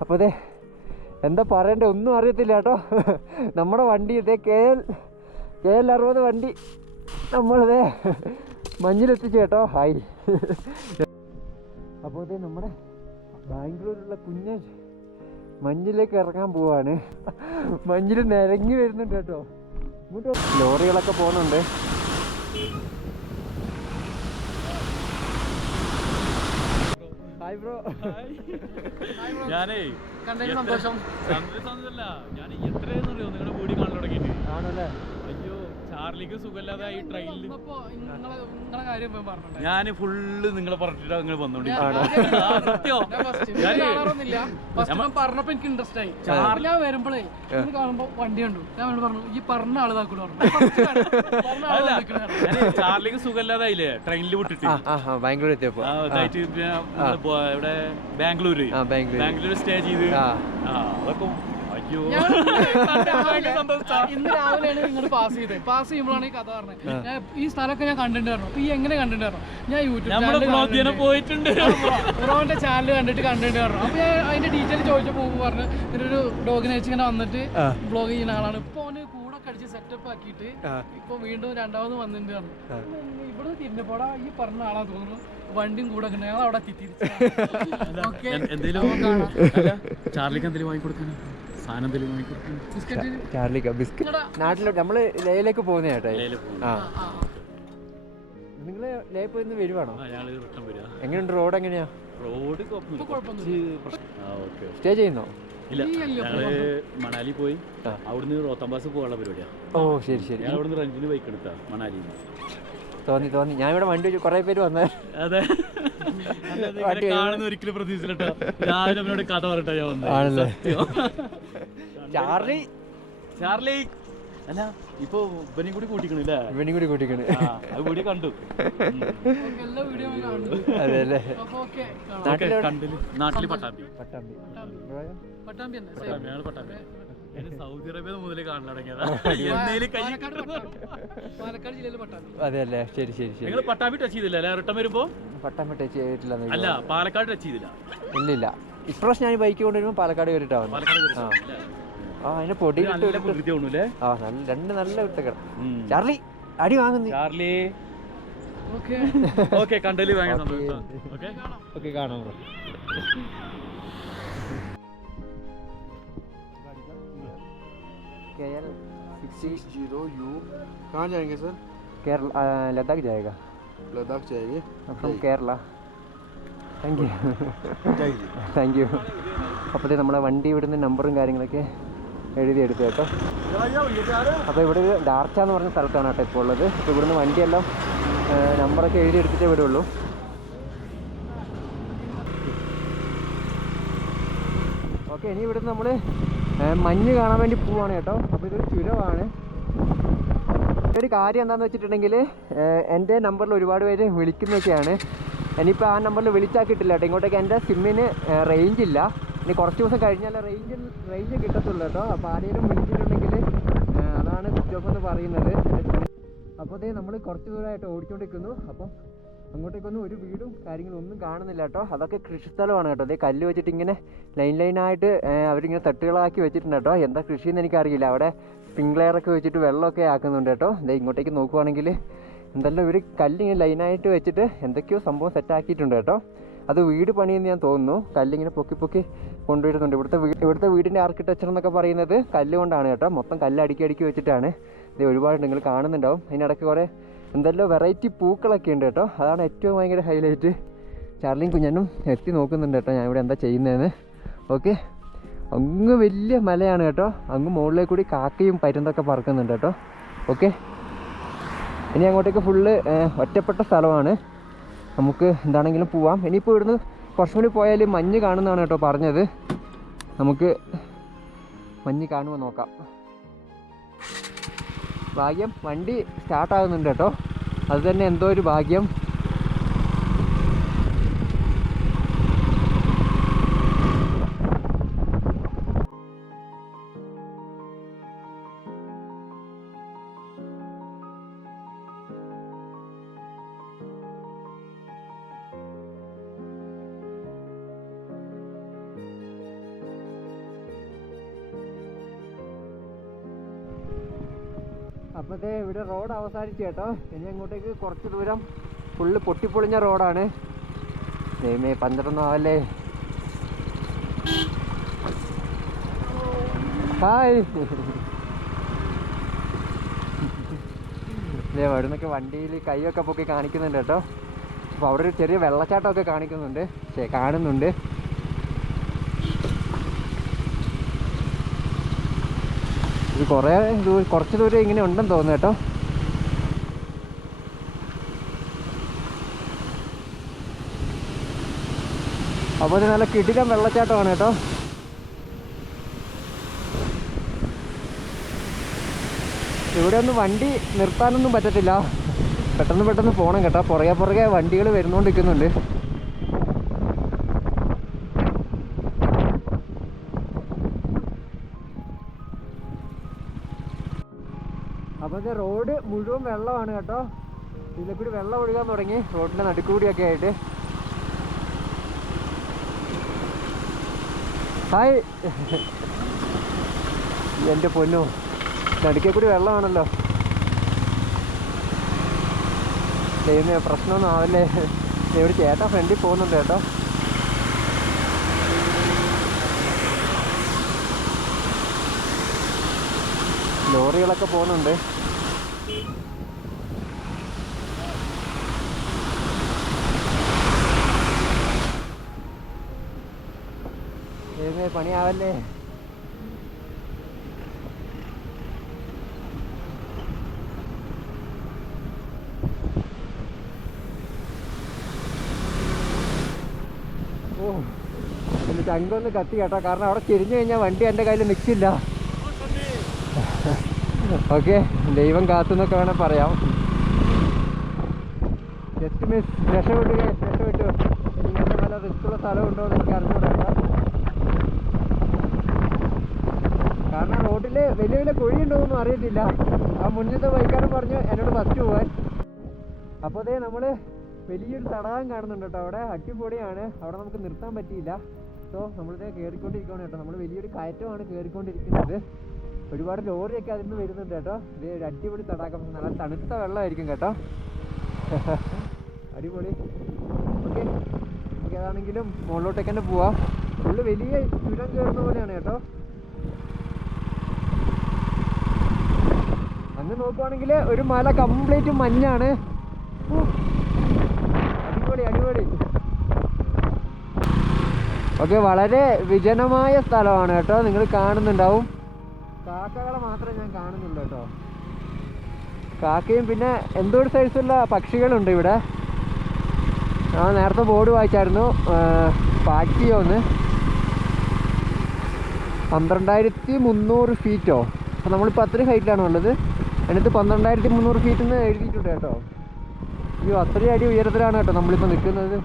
അപ്പോൾ അതെ എന്താ പറയണ്ടേ ഒന്നും അറിയത്തില്ല കേട്ടോ. നമ്മുടെ വണ്ടി ഇതേ KL60 വണ്ടി നമ്മളിതേ മഞ്ഞിലെത്തിച്ചു കേട്ടോ. ഹായ്. അപ്പോൾ അതെ നമ്മുടെ ബാംഗ്ലൂരിലുള്ള കുഞ്ഞൻ മഞ്ഞിലേക്ക് ഇറങ്ങാൻ പോവാണ്. മഞ്ഞിൽ നിരങ്ങി വരുന്നുണ്ട് കേട്ടോ. ഇങ്ങോട്ട് ലോറികളൊക്കെ പോകുന്നുണ്ട്. Hi bro. ഞാനേ സന്തോഷം. ഞാൻ എത്രയെന്നറിയോ നിങ്ങളുടെ വീഡിയോ കാണാൻ തുടങ്ങിയിട്ട്. ആണല്ലേ? അയ്യോ ചാർലിക്ക് സുഖമില്ലാതെ ഈ ട്രെയിനിൽ ഞാൻ ഫുള്ള് നിങ്ങളെ പറഞ്ഞിട്ടാ നിങ്ങൾ പറഞ്ഞപ്പോ എനിക്ക് ഇൻട്രസ്റ്റ് ആയി. ഞാൻ വരുമ്പോഴേ കാണുമ്പോ വണ്ടി കണ്ടു. ഞാൻ പറഞ്ഞു ഈ പറഞ്ഞ ആള് ചാർലിക്ക് സുഖമില്ലാതായില്ലേ ട്രെയിനിൽ വിട്ടിട്ട് ബാംഗ്ലൂർ എത്തിയപ്പോ ഇവിടെ ബാംഗ്ലൂര് സ്റ്റേ ചെയ്ത് അതൊക്കെ ഇന്ന് രാവിലെയാണ് നിങ്ങൾ പാസ് ചെയ്തത്. പാസ് ചെയ്യുമ്പോഴാണ് ഈ കഥ പറഞ്ഞത്. ഈ സ്ഥലമൊക്കെ ഞാൻ കണ്ടിട്ടുണ്ടായിരുന്നു. അപ്പൊ ഈ എങ്ങനെ കണ്ടിട്ടുണ്ടായിരുന്നു? ഞാൻ യൂട്യൂബ് പോയിട്ടുണ്ട്. ബ്രോന്റെ ചാനൽ കണ്ടിട്ടുണ്ടായിരുന്നു. അപ്പൊ ഞാൻ അതിന്റെ ഡീറ്റെയിൽ ചോദിച്ചപ്പോ പറഞ്ഞു ഇതിനൊരു ഡോഗിനെ വെച്ച് ഇങ്ങനെ വന്നിട്ട് ബ്ലോഗ് ചെയ്യുന്ന ആളാണ്. ഇപ്പൊ അവന് കൂടെ കടിച്ച് സെറ്റപ്പ് ആക്കിയിട്ട് ഇപ്പൊ വീണ്ടും രണ്ടാമത് വന്നിട്ടുണ്ട്. ഇവിടെ തിരിഞ്ഞപ്പോടാ ഈ പറഞ്ഞ ആളാ തോന്നുന്നു. വണ്ടിയും കൂടെ ഉണ്ട്. ഞങ്ങൾ അവിടെ ചാർലിക്ക് എന്തെങ്കിലും വാങ്ങിക്കൊടുക്കാൻ ചാർലിക്ക ബിസ്ക്കറ്റ് നാട്ടിലോട്ട് നമ്മള് ലേയിലേക്ക് പോകുന്ന ചേട്ടാ. നിങ്ങള് ലേ പോയി വരുവാണോ? എങ്ങനെയുണ്ട്? റോഡ് എങ്ങനെയാ? റോഡ് സ്റ്റേ ചെയ്യുന്നോ? ഇല്ല, ഞങ്ങള് മണാലി പോയി അവിടുന്ന് റോത്തംബാസ് പോകാനുള്ള പരിപാടിയാണ്. ഓ ശരി ശരി. ഞാൻ അവിടുന്ന് റെന്റിന് ബൈക്ക് എടുത്താ മണാലി. തോന്നി ഞാൻ ഇവിടെ വണ്ടി കുറെ പേര് വന്നേ. അതെ, ഒരിക്കലും പ്രതീക്ഷിച്ചിട്ടോ. രാവിലെ അവനോട് കഥ പറയട്ടെ ഞാൻ വന്നത്. ചാർലി അല്ല ഇപ്പൊ ഇവനെയും കൂടി കൂട്ടിക്കണില്ലേ? അത് വീഡിയോ കണ്ടു. അതെല്ലേ? നാട്ടില് പട്ടാമ്പി. സൗദി അറേബ്യ മുതലേ കാണാൻ തുടങ്ങിയതാ. പാലക്കാട് ജില്ലയിലെ പട്ടാമ്പി. അതെല്ലേ? ശരി ശരി ശരി. നിങ്ങൾ പട്ടാമ്പി ടച്ച് ചെയ്തില്ല റിട്ടേൺ വരുമ്പോ? പട്ടാമ്പി ടച്ച് ചെയ്തിട്ടില്ല. അല്ല, പാലക്കാട് ടച്ച് ചെയ്തില്ല. ഇല്ല. ഇപ്രാവശ്യം ഞാൻ ബൈക്ക് കൊണ്ടുവരുമ്പോ പാലക്കാട് കയറിയിട്ടാണ്. അതിന് പൊടി രണ്ട് നല്ല വിട്ടക്കട. ചാർലി അടി വാങ്ങുന്നു. ചാർലി ഓക്കെ കണ്ടല് വാങ്ങാൻ സന്തോഷം. ഓക്കെ കാണാം ബ്രോ. KL60U कहाँ जाएंगे सर? केरला, लद्दाख जाएगा. लद्दाख जाएंगे फ्रॉम केरला. Thank you. അപ്പോൾ നമ്മളെ വണ്ടി ഇവിടുന്ന് നമ്പറും കാര്യങ്ങളൊക്കെ എഴുതിയെടുത്തു കേട്ടോ. അപ്പോൾ ഇവിടെ ഒരു ഡാർച്ച എന്ന് പറഞ്ഞ സ്ഥലത്താണ് കേട്ടോ ഇപ്പോൾ ഉള്ളത്. അപ്പോൾ ഇവിടുന്ന് വണ്ടിയെല്ലാം നമ്പറൊക്കെ എഴുതിയെടുത്തിട്ടേ വിടുള്ളൂ. ഓക്കെ, ഇനി ഇവിടുന്ന് നമ്മൾ മഞ്ഞ് കാണാൻ വേണ്ടി പോവാണ് കേട്ടോ. അപ്പോൾ ഇതൊരു ചുരമാണ്. ഒരു കാര്യം എന്താണെന്ന് വെച്ചിട്ടുണ്ടെങ്കിൽ എൻ്റെ നമ്പറിൽ ഒരുപാട് പേര് വിളിക്കുന്നൊക്കെയാണ്. ഇനിയിപ്പോൾ ആ നമ്പറിൽ വിളിച്ചാൽ കിട്ടില്ല കേട്ടോ. ഇങ്ങോട്ടേക്ക് എൻ്റെ സിമ്മിന് റേഞ്ച് ഇല്ല. ഇനി കുറച്ച് ദിവസം കഴിഞ്ഞാലേ റേഞ്ച് കിട്ടത്തുള്ളൂ കേട്ടോ. അപ്പോൾ ആരെങ്കിലും വിളിച്ചിട്ടുണ്ടെങ്കിൽ അതാണ് സ്വിച്ച് ഓഫ് എന്ന് പറയുന്നത്. അപ്പോൾ അതേ നമ്മൾ കുറച്ച് ദൂരമായിട്ട് ഓടിച്ചുകൊണ്ടിരിക്കുന്നു. അപ്പം അങ്ങോട്ടേക്കൊന്നും ഒരു വീടും കാര്യങ്ങളും ഒന്നും കാണുന്നില്ല കേട്ടോ. അതൊക്കെ കൃഷിസ്ഥലമാണ് കേട്ടോ. അതേ കല്ല് വെച്ചിട്ട് ഇങ്ങനെ ലൈനായിട്ട് അവരിങ്ങനെ തട്ടുകളാക്കി വെച്ചിട്ടുണ്ട് കേട്ടോ. എന്താ കൃഷിയെന്ന് എനിക്കറിയില്ല. അവിടെ സ്പ്രിംഗ്ലെയറൊക്കെ വെച്ചിട്ട് വെള്ളമൊക്കെ ആക്കുന്നുണ്ട് കേട്ടോ. അതേ ഇങ്ങോട്ടേക്ക് നോക്കുവാണെങ്കിൽ എന്തെല്ലാം ഇവർ കല്ലിങ്ങനെ ലൈനായിട്ട് വെച്ചിട്ട് എന്തൊക്കെയോ സംഭവം സെറ്റാക്കിയിട്ടുണ്ട് കേട്ടോ. അത് വീട് പണിയെന്ന് ഞാൻ തോന്നുന്നു. കല്ലിങ്ങനെ പൊക്കി കൊണ്ടുവരുന്നുണ്ട്. ഇവിടുത്തെ വീടിൻ്റെ ആർക്കിടെക്ചർ എന്നൊക്കെ പറയുന്നത് കല്ല് കൊണ്ടാണ് കേട്ടോ. മൊത്തം കല്ല് അടുക്കി വെച്ചിട്ടാണ്. ഇത് ഒരുപാട് നിങ്ങൾ കാണുന്നുണ്ടാവും. അതിനിടയ്ക്ക് കുറേ എന്തെല്ലോ വെറൈറ്റി പൂക്കളൊക്കെ ഉണ്ട് കേട്ടോ. അതാണ് ഏറ്റവും ഭയങ്കര ഹൈലൈറ്റ്. ചാർലിയും കുഞ്ഞനും എത്തി നോക്കുന്നുണ്ട് കേട്ടോ ഞാൻ ഇവിടെ എന്താ ചെയ്യുന്നതെന്ന്. ഓക്കെ, അങ്ങ് വലിയ മലയാണ് കേട്ടോ. അങ്ങ് മുകളിലേക്ക് കൂടി കാക്കയും പരുന്തൊക്കെ പറക്കുന്നുണ്ട് കേട്ടോ. ഓക്കെ, ഇനി അങ്ങോട്ടേക്ക് ഫുള്ള് ഒറ്റപ്പെട്ട സ്ഥലമാണ്. നമുക്ക് എന്താണെങ്കിലും പോവാം. ഇനിയിപ്പോൾ ഇവിടുന്ന് കുറച്ചും കൂടി പോയാൽ മഞ്ഞ് കാണുന്നതാണ് കേട്ടോ പറഞ്ഞത്. നമുക്ക് മഞ്ഞ് കാണുമ്പോൾ നോക്കാം. ഭാഗ്യം വണ്ടി സ്റ്റാർട്ടാകുന്നുണ്ട് കേട്ടോ. അത് തന്നെ എന്തോ ഒരു ഭാഗ്യം. അപ്പോഴത്തെ ഇവിടെ റോഡ് അവസാനിച്ചു കേട്ടോ. ഇനി അങ്ങോട്ടേക്ക് കുറച്ച് ദൂരം ഫുള്ള് പൊട്ടിപ്പൊളിഞ്ഞ റോഡാണ്. ദൈവമേ 12 ആവല്ലേ. ഹായ്. അവിടെ നിന്നൊക്കെ വണ്ടിയിൽ കൈയൊക്കെ പൊക്കി കാണിക്കുന്നുണ്ട് കേട്ടോ. അപ്പോൾ അവിടെ ഒരു ചെറിയ വെള്ളച്ചാട്ടമൊക്കെ കാണുന്നുണ്ട്. ഇത് കുറച്ച് ദൂരം ഇങ്ങനെ ഉണ്ടെന്ന് തോന്നുന്നു കേട്ടോ. അപ്പോൾ ഇത് നല്ല കിടിലം വെള്ളച്ചാട്ടമാണ് കേട്ടോ. ഇവിടെ ഒന്നും വണ്ടി നിർത്താനൊന്നും പറ്റത്തില്ല. പെട്ടെന്ന് പോകണം കേട്ടോ. പുറകെ വണ്ടികൾ വരുന്നോണ്ടിരിക്കുന്നുണ്ട്. അപ്പോൾ ഇത് റോഡ് മുഴുവൻ വെള്ളമാണ് കേട്ടോ. ഇതിലേക്കൂടി വെള്ളം ഒഴുകാൻ തുടങ്ങി റോഡിൻ്റെ നടുക്കൂടിയൊക്കെ ആയിട്ട്. ഹായ്. എൻ്റെ പൊന്നു, നടുക്കേ കൂടി വെള്ളമാണല്ലോ. ദൈവമേ പ്രശ്നമൊന്നും ആവല്ലേ. ഇവിടെ ചേട്ടാ ഫ്രണ്ടിൽ പോകുന്നുണ്ട് കേട്ടോ. ലോറികളൊക്കെ പോകുന്നുണ്ട്. ദൈവമേ പണിയാവല്ലേ. ഓ, എൻ്റെ ചങ്കൊന്ന് കത്തി കേട്ടോ. കാരണം അവിടെ തിരിഞ്ഞു കഴിഞ്ഞാൽ വണ്ടി എൻ്റെ കയ്യിൽ നിൽക്കില്ല. ഓക്കെ, ദൈവം കാത്തുന്നൊക്കെ വേണം പറയാം. Just miss. രക്ഷപ്പെട്ടു. ഇങ്ങനെ നല്ല റിസ്ക്കുള്ള സ്ഥലമുണ്ടോ എന്ന് എനിക്ക് അറിഞ്ഞൂടാ. കാരണം റോഡിൽ വലിയ കുഴിയുണ്ടോയെന്നും അറിയത്തില്ല. ആ മുന്നത്തെ ബൈക്കാരൻ പറഞ്ഞു എന്നോട് ഫസ്റ്റ് പോകാൻ. അപ്പോൾ അതേ നമ്മൾ വലിയൊരു തടാകം കാണുന്നുണ്ട് കേട്ടോ. അവിടെ അടിപൊളിയാണ്. അവിടെ നമുക്ക് നിർത്താൻ പറ്റിയില്ല. സോ നമ്മളിതേ കയറിക്കൊണ്ടിരിക്കുകയാണ് കേട്ടോ. നമ്മൾ വലിയൊരു കയറ്റമാണ് കയറിക്കൊണ്ടിരിക്കുന്നത്. ഒരുപാട് ലോറിയൊക്കെ അതിൽ നിന്ന് വരുന്നുണ്ട് കേട്ടോ. ഇത് ഒരു അടിപൊളി തടാകം. നല്ല തണുത്ത വെള്ളമായിരിക്കും കേട്ടോ. അടിപൊളി. ഓക്കെ, നമുക്ക് ഏതാണെങ്കിലും മുകളിലോട്ടേക്ക് തന്നെ പോവാം. ഫുള്ള് വലിയ ചുരം കയറുന്ന പോലെയാണ് കേട്ടോ. അന്ന് നോക്കുവാണെങ്കിൽ ഒരു മല കംപ്ലീറ്റ് മഞ്ഞാണ്. അടിപൊളി. ഓക്കെ, വളരെ വിജനമായ സ്ഥലമാണ് കേട്ടോ. നിങ്ങൾ കാണുന്നുണ്ടാവും. കാക്കകളെ മാത്രമേ ഞാൻ കാണുന്നുള്ളൂ കേട്ടോ. കാക്കയും പിന്നെ എന്തോ ഒരു സൈസുള്ള പക്ഷികളുണ്ട് ഇവിടെ. ആ നേരത്തെ ബോർഡ് വായിച്ചായിരുന്നു, പാറ്റിയോന്ന്. 12,300 ഫീറ്റോ. അപ്പോൾ നമ്മളിപ്പോൾ അത്രയും ഹൈറ്റിലാണ് ഉള്ളത്. എന്നിട്ട് 12,300 ഫീറ്റ് എന്ന് എഴുതിയിട്ടുണ്ട് കേട്ടോ. അയ്യോ, അത്രയും അടി ഉയരത്തിലാണ് കേട്ടോ നമ്മളിപ്പോൾ നിൽക്കുന്നത്.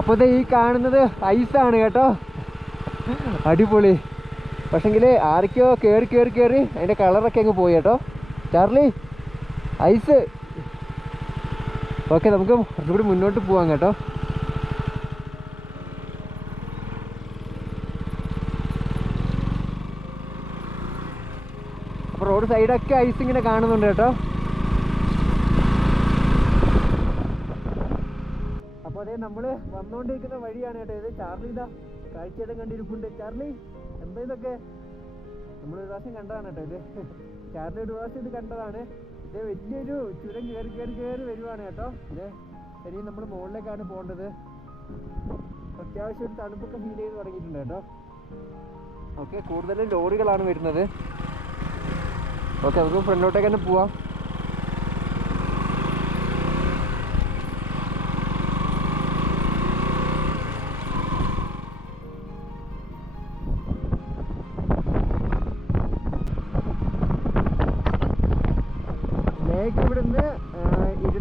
അപ്പോൾ ഇത് ഈ കാണുന്നത് ഐസാണ് കേട്ടോ. അടിപൊളി. പക്ഷെങ്കിൽ ആരൊക്കെയോ കയറി അതിൻ്റെ കളറൊക്കെ അങ്ങ് പോയി കേട്ടോ. Charlie, ice. ഓക്കെ, നമുക്ക് കുറച്ചുകൂടി മുന്നോട്ട് പോവാം കേട്ടോ. അപ്പോൾ റോഡ് സൈഡൊക്കെ ഐസ് ഇങ്ങനെ കാണുന്നുണ്ട് കേട്ടോ. അപ്പോൾ അതേ നമ്മൾ വന്നുകൊണ്ടിരിക്കുന്ന വഴിയാണ് കേട്ടോ ഇത്. ചാർലി ഇതാ കാഴ്ചയെല്ലാം കണ്ടിരിപ്പുണ്ട്. ചാർലി, എന്താ ഇതൊക്കെ? നമ്മളൊരു പ്രാവശ്യം കണ്ടതാണ് കേട്ടോ ഇത്. ചാർലി ഒരു പ്രാവശ്യം ഇത് കണ്ടതാണ്. ഇത് വലിയൊരു ചുരം കയറി വരുവാണ് കേട്ടോ. ഇത് ഇനി നമ്മൾ മുകളിലേക്കാണ് പോകേണ്ടത്. അത്യാവശ്യം ഒരു തണുപ്പൊക്കെ ഫീൽ ചെയ്ത് തുടങ്ങിയിട്ടുണ്ട് കേട്ടോ. ഓക്കെ, കൂടുതലും ലോറികളാണ് വരുന്നത്. ഓക്കെ, നമുക്ക് ഫ്രണ്ടിലോട്ടേക്ക് തന്നെ പോവാം. ലേക്ക് ഇവിടുന്ന്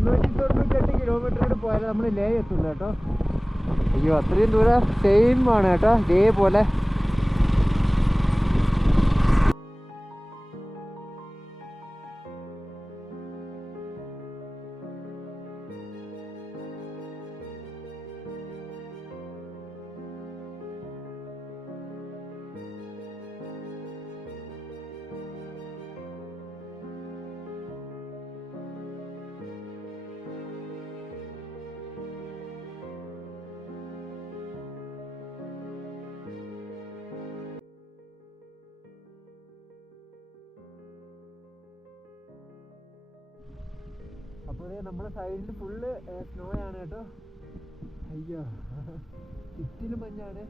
298 കിലോമീറ്റർ കൂടെ പോയാൽ നമ്മൾ ലേ എത്തുന്നു കേട്ടോ. അയ്യോ അത്രയും ദൂരം സെയിം ആണ് കേട്ടോ, ഇതേപോലെ. അപ്പോൾ നമ്മുടെ സൈഡിൽ ഫുള്ള് സ്നോ ആണ് കേട്ടോ. അയ്യോ ചുറ്റിലും മഞ്ഞാണ്.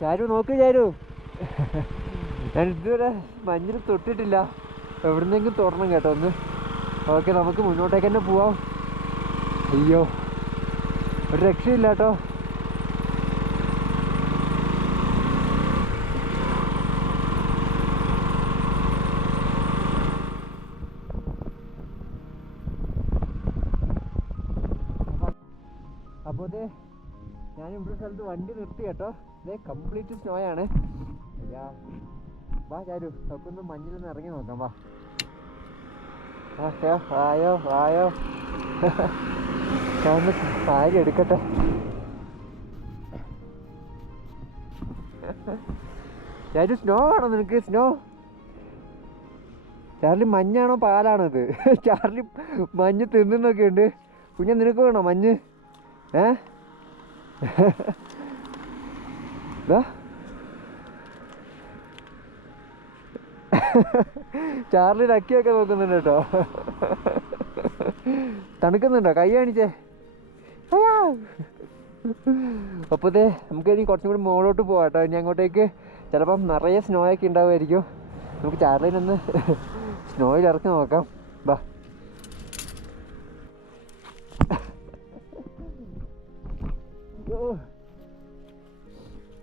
ചാരു നോക്ക് ചാരു, ഞാൻ ഇതുവരെ മഞ്ഞിൽ തൊട്ടിട്ടില്ല. എവിടുന്നെങ്കിലും തൊടണം കേട്ടോ ഒന്ന്. ഓക്കെ നമുക്ക് മുന്നോട്ടേക്ക് തന്നെ പോവാം. അയ്യോ ഒരു രക്ഷയില്ല കേട്ടോ. അപ്പോൾ ഇതേ ഞാൻ ഇവിടെ സ്ഥലത്ത് വണ്ടി നിർത്തി കേട്ടോ. ഇതേ കംപ്ലീറ്റ് സ്നോ ആണ്. അയ്യാ വാ ചാരു, നമുക്കൊന്ന് മഞ്ഞിലൊന്ന് ഇറങ്ങി നോക്കാം. വാ ആയോ ആയോ ഞാൻ സാരി എടുക്കട്ടെ. ചാരു സ്നോ ആണോ നിനക്ക്? സ്നോ ചാർലി മഞ്ഞാണോ പാലാണോ ഇത്? ചാർലി മഞ്ഞ് തിന്നുന്നൊക്കെ ഉണ്ട്. കുഞ്ഞെ നിനക്ക് വേണോ മഞ്ഞ്? ചാർലി ലക്കിയൊക്കെ നോക്കുന്നുണ്ട് കേട്ടോ. തണുക്കുന്നുണ്ടോ? കൈ കാണിച്ചേ. അപ്പോൾ ഇതേ നമുക്ക് ഇനി കുറച്ചും കൂടി മുകളിലോട്ട് പോവാം കേട്ടോ. ഇനി അങ്ങോട്ടേക്ക് ചിലപ്പം നിറയെ സ്നോ ഒക്കെ ഉണ്ടാവുമായിരിക്കും. നമുക്ക് ചാർലിനൊന്ന് സ്നോയിൽ ഇറക്കി നോക്കാം. ബാ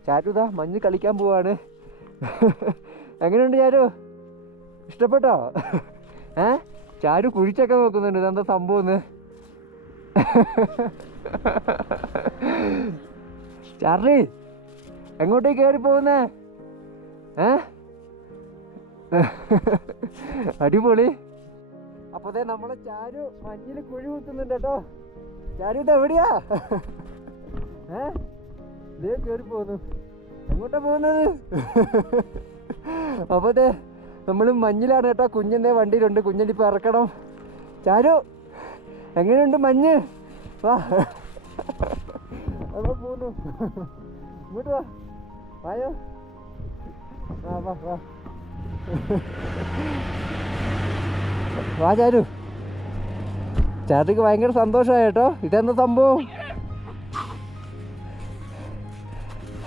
ചാരു ഇതാ മഞ്ഞ് കളിക്കാൻ പോവാണ്. എങ്ങനെയുണ്ട് ചാരു? ഇഷ്ടപ്പെട്ടോ? ചാരു കുഴിച്ചൊക്കെ നോക്കുന്നുണ്ട് ഇതെന്താ സംഭവം. ചാർലി എങ്ങോട്ടേക്ക് കയറി പോകുന്നേ? അടിപൊളി. അപ്പൊ നമ്മളെ ചാരു മഞ്ഞിൽ കുഴി കുത്തുന്നുണ്ട് കേട്ടോ. ചാരു ഇത് എവിടെയാ? ഇതേ കയറി പോകുന്നു. എങ്ങോട്ടാ പോകുന്നത്? അപ്പൊ നമ്മൾ മഞ്ഞിലാണ് കേട്ടോ. കുഞ്ഞിൻ്റെ വണ്ടിയിലുണ്ട്. കുഞ്ഞിനിപ്പോൾ ഇറക്കണം. ചാരു എങ്ങനെയുണ്ട് മഞ്ഞ്? വാ അപ്പൊ പോകുന്നു. ഇങ്ങോട്ട് വാ. വായോ. വാ വാ വാ വാ ചാരു. ചാരുക്ക് ഭയങ്കര സന്തോഷമായി കേട്ടോ. ഇതെന്താ സംഭവം?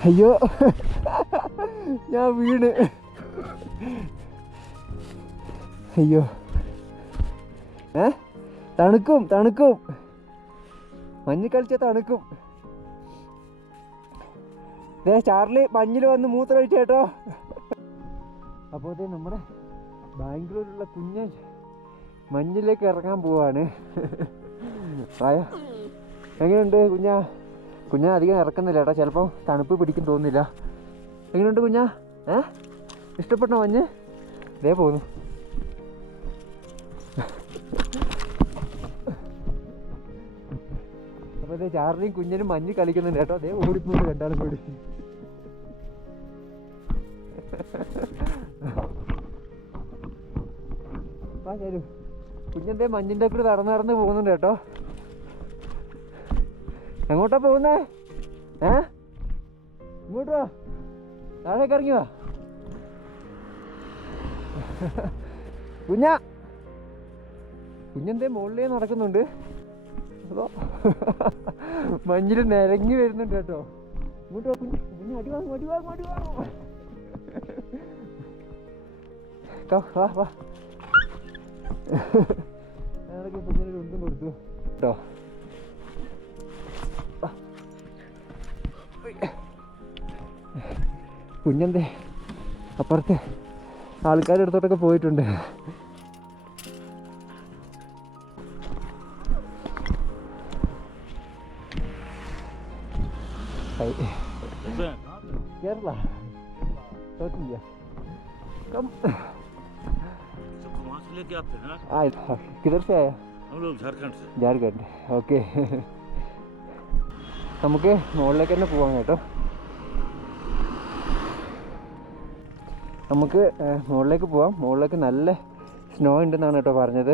അയ്യോ ഞാൻ വീണ്. അയ്യോ തണുക്കും തണുക്കും. മഞ്ഞ് കളിച്ച തണുക്കും. ചാർലി മഞ്ഞിൽ വന്ന് മൂത്രമൊഴിച്ചു കേട്ടോ. അപ്പോൾ നമ്മുടെ ബാംഗ്ലൂരിലുള്ള കുഞ്ഞൻ മഞ്ഞിലേക്ക് ഇറങ്ങാൻ പോവാണ്. ആയോ എങ്ങനെയുണ്ട് കുഞ്ഞാ? കുഞ്ഞാ അധികം ഇറക്കുന്നില്ല കേട്ടോ. ചിലപ്പോൾ തണുപ്പ് പിടിക്കും തോന്നുന്നില്ല. എങ്ങനെയുണ്ട് കുഞ്ഞാ? ഇഷ്ടപ്പെട്ടോ മഞ്ഞ്? ദേ പോന്നു. അപ്പോൾ ചാർലിയും കുഞ്ഞനും മഞ്ഞ് കളിക്കുന്നുണ്ട് കേട്ടോ. അതേ ഓടിപ്പോയി രണ്ടാളും കൂടി. ആ ശരി കുഞ്ഞെന്തേ മഞ്ഞിൻ്റെ കൂടെ നടന്ന് പോകുന്നുണ്ട് കേട്ടോ. എങ്ങോട്ടാ പോകുന്നേ? ഇങ്ങോട്ട് വാ. താഴേക്ക് ഇറങ്ങി വാ കുഞ്ഞാ. കുഞ്ഞെന്തേ മുകളിലേ നടക്കുന്നുണ്ട്. അതോ മഞ്ഞിൽ നിരങ്ങി വരുന്നുണ്ട് കേട്ടോ. ഇങ്ങോട്ട് വാ കുഞ്ഞ്. കുഞ്ഞ് അടി വാങ്ങും അടി വാങ്ങും അടി വാങ്ങും. വാ വാ. ഞാനൊക്കെ കുഞ്ഞിനൊരു ഒന്നും കൊടുത്തു കേട്ടോ. കുഞ്ഞെന്തേ അപ്പുറത്തെ ആൾക്കാരുടെ അടുത്തോട്ടൊക്കെ പോയിട്ടുണ്ട്. केरला साउथ इंडिया कम वहाँ से लेके आते हैं ना आए किधर से आया हम लोग झारखंड से ജാർഖണ്ഡ് ഓക്കെ നമുക്ക് മുകളിലേക്ക് തന്നെ പോവാം കേട്ടോ നമുക്ക് മുകളിലേക്ക് പോവാം മുകളിലേക്ക് നല്ല സ്നോ ഉണ്ടെന്നാണ് കേട്ടോ പറഞ്ഞത്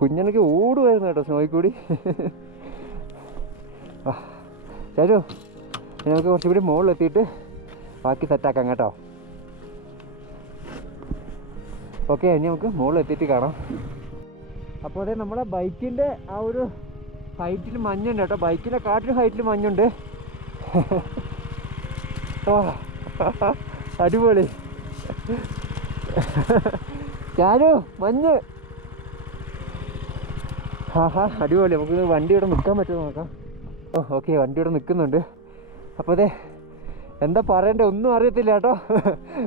കുഞ്ഞനൊക്കെ ഓടുമായിരുന്നു കേട്ടോ സ്നോയിൽ കൂടി ചേട്ടോ നമുക്ക് കുറച്ചുകൂടി മുകളിലെത്തിയിട്ട് ബാക്കി സെറ്റാക്കാം കേട്ടോ ഓക്കെ ഇനി നമുക്ക് മുകളിലെത്തിയിട്ട് കാണാം അപ്പോൾ അതെ നമ്മളെ ബൈക്കിൻ്റെ ആ ഒരു ഹൈറ്റിൽ മഞ്ഞുണ്ട് കേട്ടോ ബൈക്കിൻ്റെ കാട്ടിൽ ഹൈറ്റിൽ മഞ്ഞുണ്ട് അടിപൊളി ചാരു മഞ്ഞ് അടിപൊളി നമുക്ക് വണ്ടി ഇവിടെ നിൽക്കാൻ പറ്റുമോ നോക്കാം ഓക്കെ വണ്ടി ഇവിടെ നിൽക്കുന്നുണ്ട് അപ്പോൾ അതെ എന്താ പറയണ്ടേ ഒന്നും അറിയത്തില്ല കേട്ടോ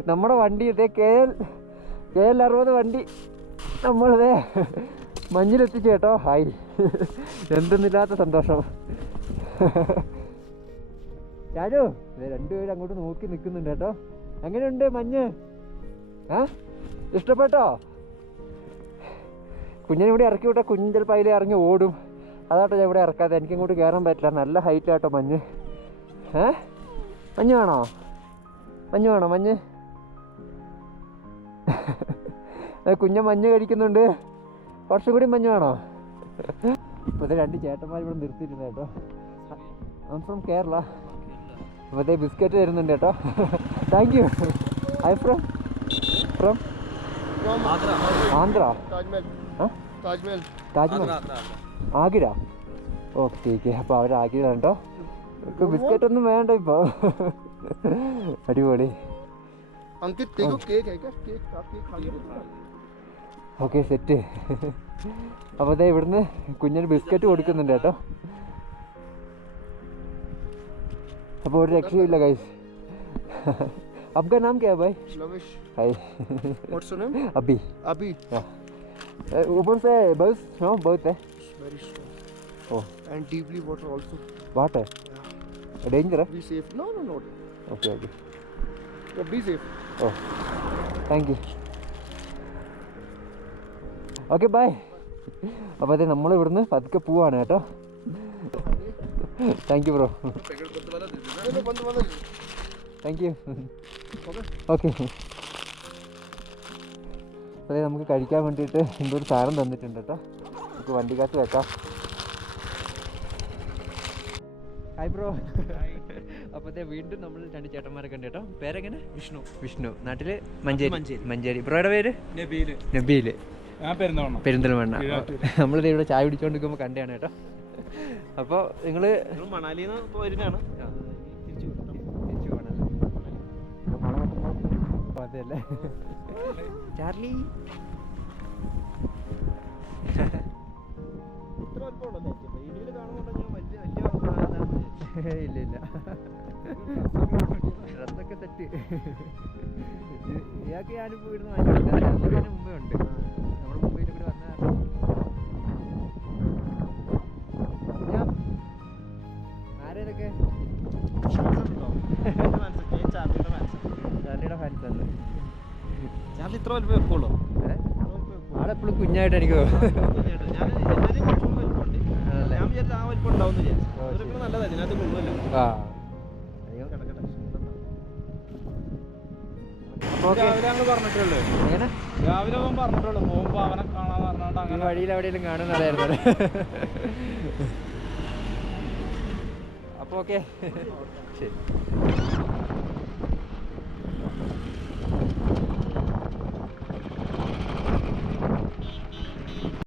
നമ്മുടെ വണ്ടി ഇതേ KL 60 വണ്ടി നമ്മളിതേ മഞ്ഞിലെത്തിച്ചു കേട്ടോ ഹായ് എന്തെന്നില്ലാത്ത സന്തോഷം ചാരു രണ്ടുപേരും അങ്ങോട്ട് നോക്കി നിൽക്കുന്നുണ്ട് കേട്ടോ എങ്ങനെയുണ്ട് മഞ്ഞ് ഇഷ്ടപ്പെട്ടോ കുഞ്ഞിനെ ഇവിടെ ഇറക്കി വിട്ടാൽ കുഞ്ഞ് ചിലപ്പോൾ അതിൽ ഇറങ്ങി ഓടും അതാട്ടോ ഞാൻ ഇവിടെ ഇറക്കാതെ എനിക്കിങ്ങോട്ട് കയറാൻ പറ്റില്ല നല്ല ഹൈറ്റ് ആട്ടോ മഞ്ഞ് മഞ്ഞ് വേണോ മഞ്ഞ് കുഞ്ഞ് മഞ്ഞ് കഴിക്കുന്നുണ്ട് കുറച്ചും കൂടി മഞ്ഞ് വേണോ അപ്പോൾ രണ്ട് ചേട്ടന്മാർ ഇവിടെ നിർത്തിയിട്ടുണ്ട് കേട്ടോ ഐ ഫ്രം കേരള അപ്പോൾ ബിസ്ക്കറ്റ് തരുന്നുണ്ട് കേട്ടോ thank U I from Andhra Taj Mahal Agra okay അപ്പോൾ അവർ ആഗ്രയാണ് കേട്ടോ ഇപ്പോൾ ബിസ്ക്കറ്റ് ഒന്നും വേണ്ട ഇപ്പോൾ അടിപൊളി अंकित देखो केक है क्या केक आप केक खा लो ഓക്കെ സെറ്റ് അപ്പോൾ അതെ ഇവിടുന്ന് കുഞ്ഞിന് ബിസ്ക്കറ്റ് കൊടുക്കുന്നുണ്ട് കേട്ടോ അപ്പോൾ ഒരു രക്ഷയില്ല ഗൈസ് आपका नाम क्या है भाई Lavish hi what's your name अभी अभी ऊपर से बस स्नो बहुत है very strong oh and deeply water also water danger है be safe no okay okay be safe oh thank you okay bye അപ്പോൾ അതെ നമ്മൾ ഇവിടുന്ന് പതുക്കെ പോവാണ് കേട്ടോ thank you bro thank you okay അതെ നമുക്ക് കഴിക്കാൻ വേണ്ടിയിട്ട് എന്തോ ഒരു സാധനം തന്നിട്ടുണ്ട് കേട്ടോ നമുക്ക് വണ്ടിക്കകത്ത് വെക്കാം ഹായ് ബ്രോ അപ്പോൾ വീണ്ടും നമ്മൾ രണ്ട് ചേട്ടന്മാരൊക്കെ ഉണ്ട് കേട്ടോ പേരെങ്ങനെ വിഷ്ണു നാട്ടില് മഞ്ചേരി ബ്രോയുടെ പേര് നബീല് പെരിന്തൽമണ്ണ നമ്മളിത് ഇവിടെ ചായ കുടിച്ചോണ്ടിരിക്കുമ്പോൾ കണ്ടാണ് കേട്ടോ അപ്പോൾ നിങ്ങള് മണാലിയിൽ നിന്ന് പോയിരുന്നാണ് തിരിച്ചു പോകണം അതല്ലേ ചാർലി ഇല്ല ഡ്രസ്സൊക്കെ സെറ്റ് ഇയാൾക്ക് ഞാനും പോയിരുന്നു വാങ്ങിച്ചില്ല മുമ്പേ ഉണ്ട് നമ്മുടെ മുംബൈയിൽ കൂടെ വന്ന ഞാൻ ആരേതൊക്കെ ചാർലിയുടെ ഫാൻസ് ആണ് ചാർലി ഇത്ര വലുപ്പം വെക്കുള്ളൂ ആളെപ്പോഴും കുഞ്ഞായിട്ട് എനിക്ക് രാവിലെ പറഞ്ഞിട്ടുള്ളൂ പോകുമ്പോ അവനെ കാണാൻ പറഞ്ഞോണ്ട് അങ്ങനെ വഴിയിൽ എവിടെയെങ്കിലും കാണുന്നതായിരുന്നു അപ്പോൾ ഓക്കെ ശരി